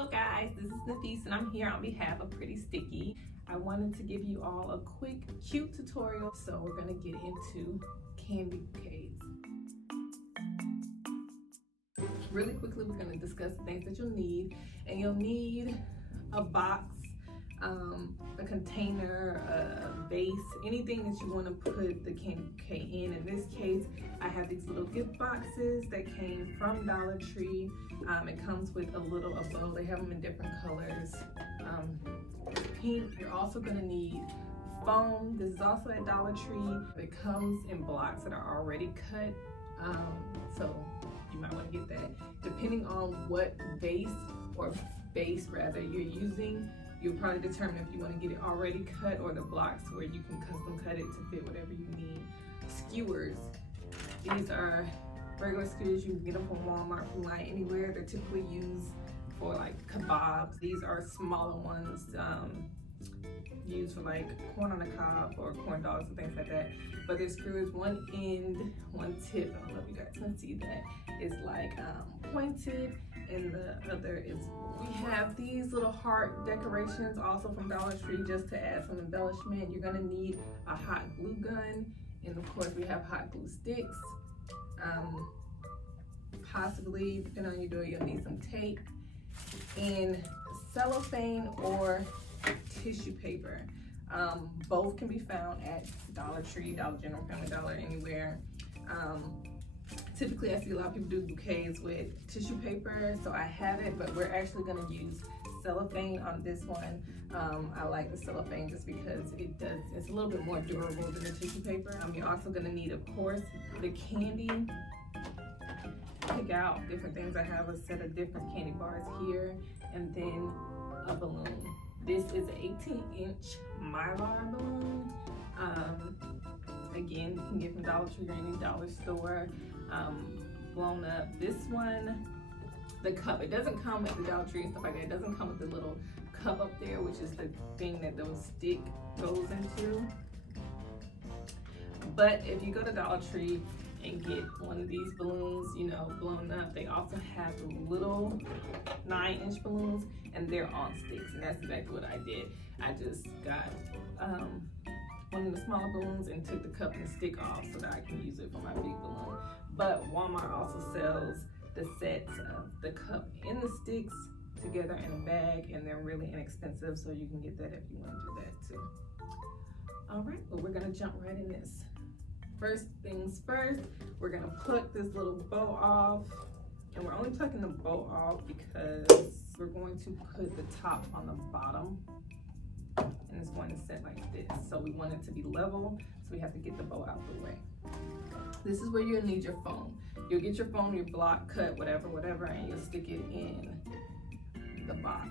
Hello guys, this is Nafise and I'm here on behalf of Pretty Stickie. I wanted to give you all a quick, cute tutorial. So we're gonna get into candy bouquets. Really quickly, we're gonna discuss the things that you'll need. And you'll need a box, a container, a vase, anything that you wanna put the candy bouquet in. In this case, I have these little gift boxes that came from Dollar Tree. It comes with a bow. They have them in different colors. Pink. You're also gonna need foam. This is also at Dollar Tree. It comes in blocks that are already cut. So you might want to get that. Depending on what base rather you're using, you'll probably determine if you want to get it already cut or the blocks where you can custom cut it to fit whatever you need. Skewers. These are regular skewers. You can get them from Walmart, from anywhere. They're typically used for like kebabs. These are smaller ones used for like corn on the cob or corn dogs and things like that. But there's skewers, one end, one tip. I don't know if you guys can see that. It's like pointed, and the other is. We have these little heart decorations also from Dollar Tree just to add some embellishment. You're gonna need a hot glue gun, and of course we have hot glue sticks. Possibly, depending on your dough, you'll need some tape and cellophane or tissue paper. Both can be found at Dollar Tree, Dollar General, Family Dollar, anywhere. Typically, I see a lot of people do bouquets with tissue paper, so I have it, but we're actually going to use cellophane on this one. I like the cellophane just because it's a little bit more durable than the tissue paper. You're also going to need, of course, the candy. Pick out different things. I have a set of different candy bars here, and then a balloon. This is an 18-inch Mylar balloon. Again, you can get from Dollar Tree or any dollar store. Blown up. This one, the cup, it doesn't come with the Dollar Tree and stuff like that. It doesn't come with the little cup up there, which is the thing that those stick goes into. But if you go to Dollar Tree and get one of these balloons, blown up, they also have the little 9-inch balloons, and they're on sticks, and that's exactly what I did. I just got one of the smaller balloons and took the cup and stick off so that I can use it for my big balloon. But Walmart also sells the sets of the cup and the sticks together in a bag, and they're really inexpensive, so you can get that if you want to do that too. All right, well, we're gonna jump right in this. First things first, we're gonna pluck this little bow off, and we're only plucking the bow off because we're going to put the top on the bottom, and it's going to sit like this. So we want it to be level, so we have to get the bow out the way. This is where you'll need your foam. You'll get your foam, your block, cut, whatever, and you'll stick it in the box.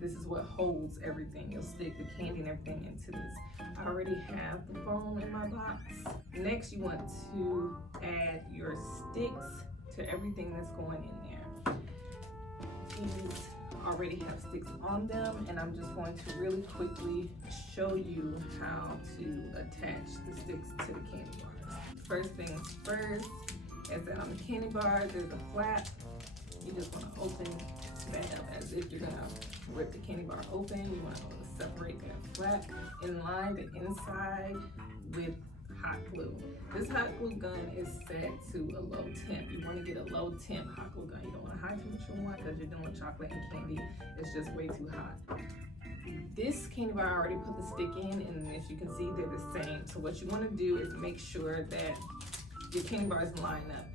This is what holds everything. You'll stick the candy and everything into this. I already have the foam in my box. Next, you want to add your sticks to everything that's going in there. These already have sticks on them, and I'm just going to really quickly show you how to attach the sticks to the candy bars. First things first, is that on the candy bar, there's a flap. You just want to open that up as if you're gonna rip the candy bar open. You want to separate that flap and line the inside with hot glue. This hot glue gun is set to a low temp. You want to get a low temp hot glue gun. You don't want a high temperature one because you're doing chocolate and candy. It's just way too hot. This candy bar, I already put the stick in, and as you can see, they're the same. So what you want to do is make sure that your candy bars line up.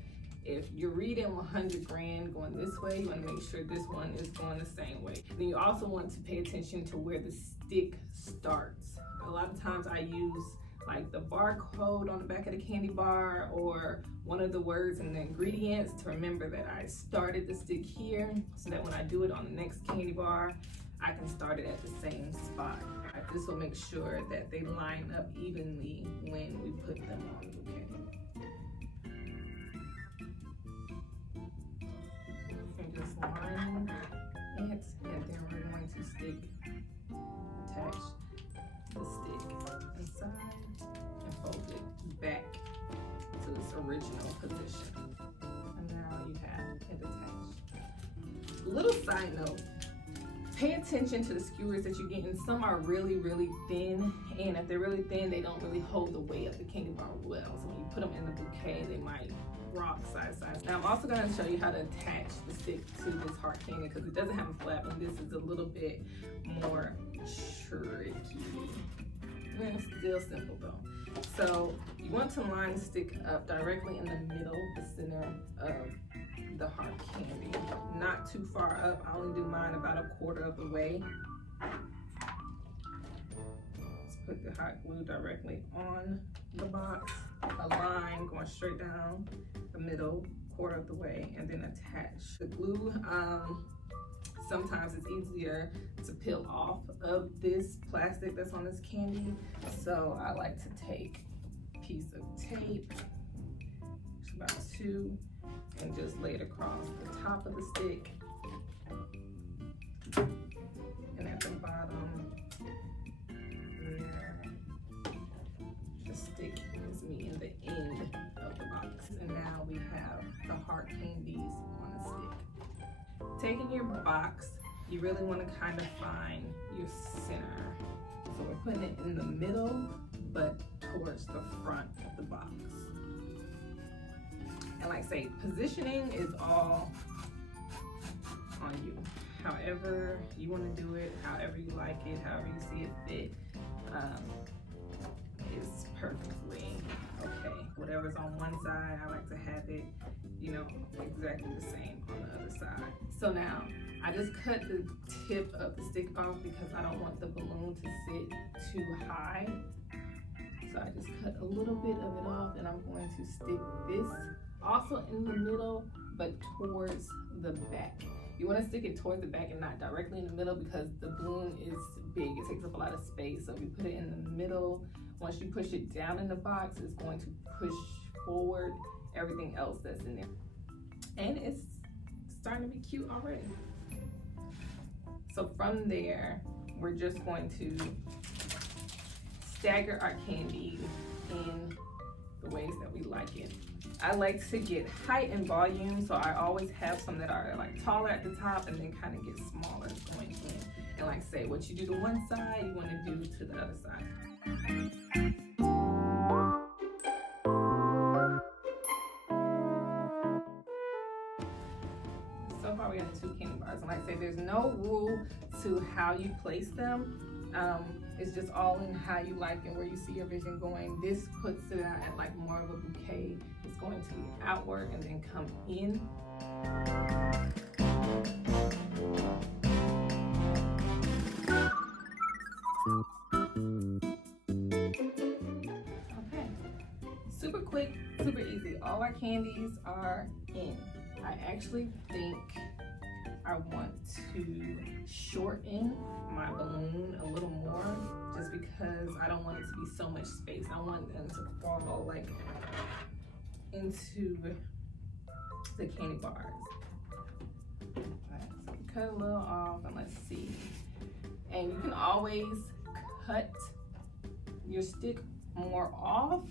If you're reading 100 grand going this way, you want to make sure this one is going the same way. Then you also want to pay attention to where the stick starts. A lot of times I use like the barcode on the back of the candy bar or one of the words and the ingredients to remember that I started the stick here, so that when I do it on the next candy bar, I can start it at the same spot. This will make sure that they line up evenly when we put them on the bouquet. Just line it, and then we're going to attach the stick inside and fold it back to its original position. And now you have it attached. Little side note, pay attention to the skewers that you're getting. Some are really, really thin, and if they're really thin, they don't really hold the weight of the candy bar well. So when you put them in the bouquet, they might rock side to side. Now I'm also going to show you how to attach the stick to this heart candy because it doesn't have a flap, and this is a little bit more tricky. It's still simple though. So you want to line the stick up directly in the middle, the center of the heart candy. Not too far up. I only do mine about 1/4 of the way. Let's put the hot glue directly on the box. A line going straight down the middle, 1/4 of the way, and then attach the glue. Sometimes it's easier to peel off of this plastic that's on this candy. So I like to take a piece of tape, about 2, and just lay it across the top of the stick. And at the bottom, where the stick is meeting the end of the box. And now we have the heart candies on the stick. Taking your box, you really want to kind of find your center. So we're putting it in the middle, but towards the front of the box. And like I say, positioning is all on you. However you want to do it, however you like it, however you see it fit, is perfectly okay. Whatever's on one side, I like to have it, you know, exactly the same on the other side. So now, I just cut the tip of the stick off because I don't want the balloon to sit too high. So I just cut a little bit of it off, and I'm going to stick this also in the middle, but towards the back. You want to stick it towards the back and not directly in the middle because the balloon is big. It takes up a lot of space. So if you put it in the middle, once you push it down in the box, it's going to push forward everything else that's in there. And it's starting to be cute already. So from there, we're just going to stagger our candy in the ways that we like it. I like to get height and volume, so I always have some that are like taller at the top and then kind of get smaller going in. And like I say, what you do to one side, you want to do to the other side. So far we have 2 candy bars, and like I say, there's no rule to how you place them. It's just all in how you like and where you see your vision going. This puts it out at like more of a bouquet. It's going to be outward and then come in. Okay, super quick, super easy. All our candies are in. I actually think I want to shorten my balloon a little more just because I don't want it to be so much space. I want them to fall like into the candy bars. Right, so cut a little off and let's see. And you can always cut your stick more off,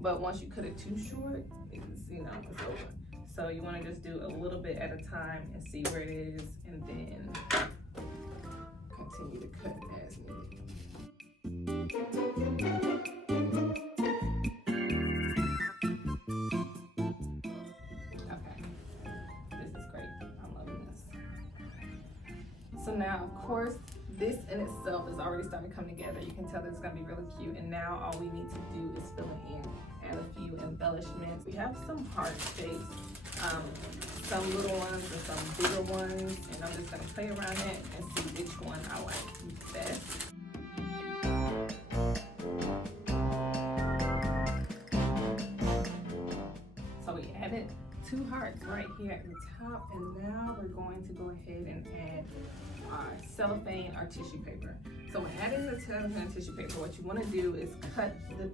but once you cut it too short, it's, you know, it's over. So you want to just do a little bit at a time and see where it is, and then continue to cut as needed. Okay, this is great. I'm loving this. So now, of course, this in itself is already starting to come together. You can tell that it's going to be really cute, and now all we need to do is fill it in. Add a few embellishments. We have some heart shapes, some little ones and some bigger ones, and I'm just gonna play around it and see which one I like best. So we added 2 hearts right here at the top, and now we're going to go ahead and add our cellophane, our tissue paper. So when adding the cellophane tissue paper, what you want to do is cut the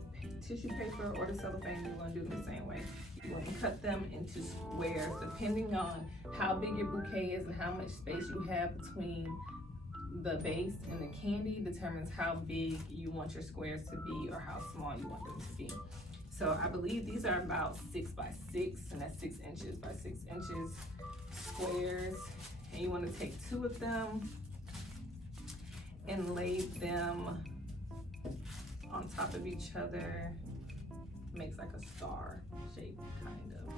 tissue paper or the cellophane. You want to do them the same way. You want to cut them into squares depending on how big your bouquet is and how much space you have between the base and the candy determines how big you want your squares to be or how small you want them to be. So I believe these are about 6 by 6, and that's 6 inches by 6 inches squares. And you want to take 2 of them and lay them on top of each other. Makes like a star shape, kind of.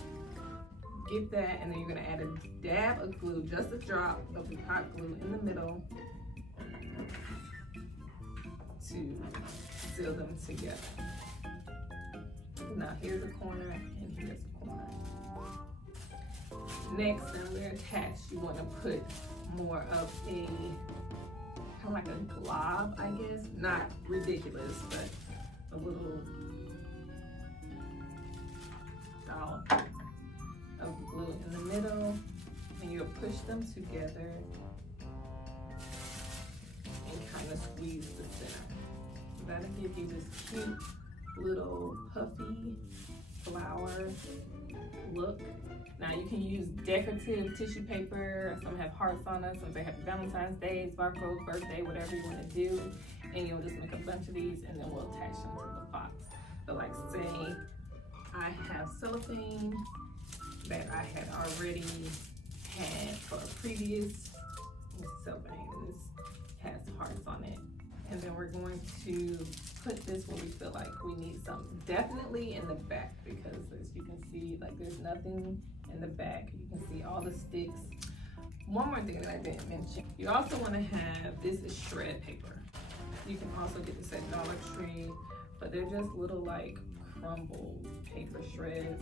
Get that, and then you're gonna add a dab of glue, just a drop of the hot glue in the middle to seal them together. Now here's a corner and here's a corner. Next, now we're attached, you want to put more of a kind of like a glob, I guess. Not ridiculous, but a little dollop of glue in the middle, and you'll push them together and kind of squeeze the center. That'll give you this cute little puffy flower look. Now you can use decorative tissue paper. Some have hearts on it, some they have Valentine's Day, Sparkle's birthday, whatever you want to do. And you'll just make a bunch of these and then we'll attach them to the box. So like say I have cellophane that I had already had for a previous cellophane, and this has hearts on it. And then we're going to put this where we feel like we need something. Definitely in the back, because as you can see, like there's nothing in the back. You can see all the sticks. One more thing that I didn't mention. You also want to have, this is shred paper. You can also get this at Dollar Tree, but they're just little like crumbled paper shreds.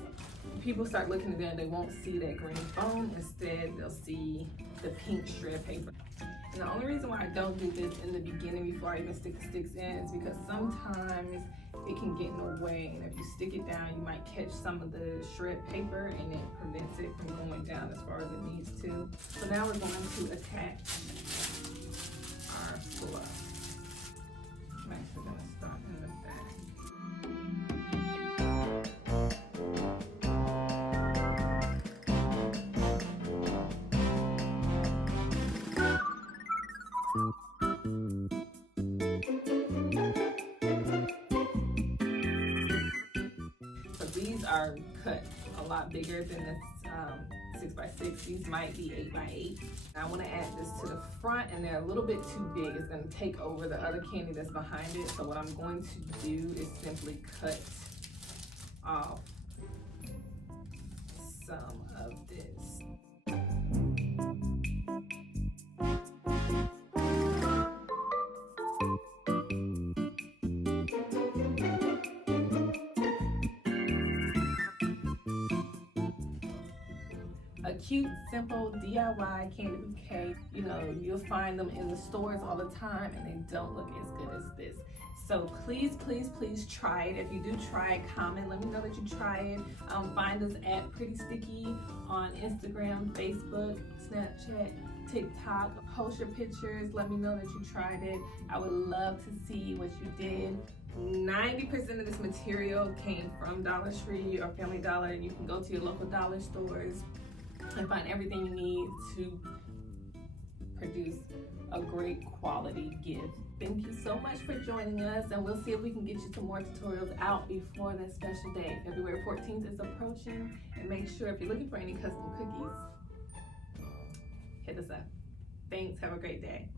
When people start looking at them, they won't see that green foam. Instead, they'll see the pink shred paper. And the only reason why I don't do this in the beginning before I even stick the sticks in is because sometimes it can get in the way, and if you stick it down, you might catch some of the shred paper and it prevents it from going down as far as it needs to. So now we're going to attach our fluff. I'm actually going to start in the back. These are cut a lot bigger than this 6x6. These might be 8x8. I want to add this to the front, and they're a little bit too big. It's going to take over the other candy that's behind it. So what I'm going to do is simply cut off some of this. A cute, simple DIY candy bouquet. You know, you'll find them in the stores all the time and they don't look as good as this. So please, please, please try it. If you do try it, comment, let me know that you try it. Find us at Pretty Stickie on Instagram, Facebook, Snapchat, TikTok. Post your pictures, let me know that you tried it. I would love to see what you did. 90% of this material came from Dollar Tree or Family Dollar. You can go to your local dollar stores and find everything you need to produce a great quality gift. Thank you so much for joining us, and we'll see if we can get you some more tutorials out before that special day. February 14th is approaching, and make sure if you're looking for any custom cookies, hit us up. Thanks, have a great day.